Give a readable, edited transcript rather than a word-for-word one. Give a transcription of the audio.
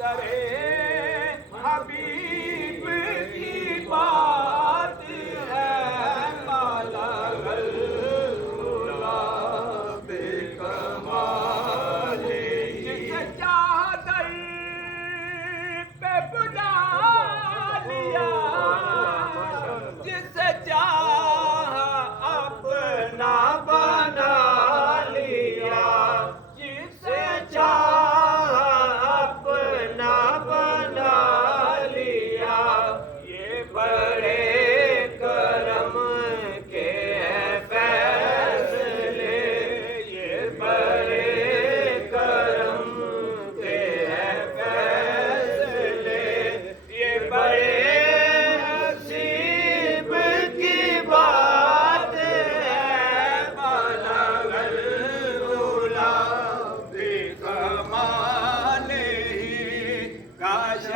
दरे हबीब की बात है माला गुलाबे कमाले जिसे चाह दर पे बुला लिया जिसे चाह अपना बना लिया जिसे चाह अपना बना लिया ये बड़े करम के फैसले ये बड़े करम के फैसले ये बड़े नसीब की बात है माला गुलाबे कमाले ही काश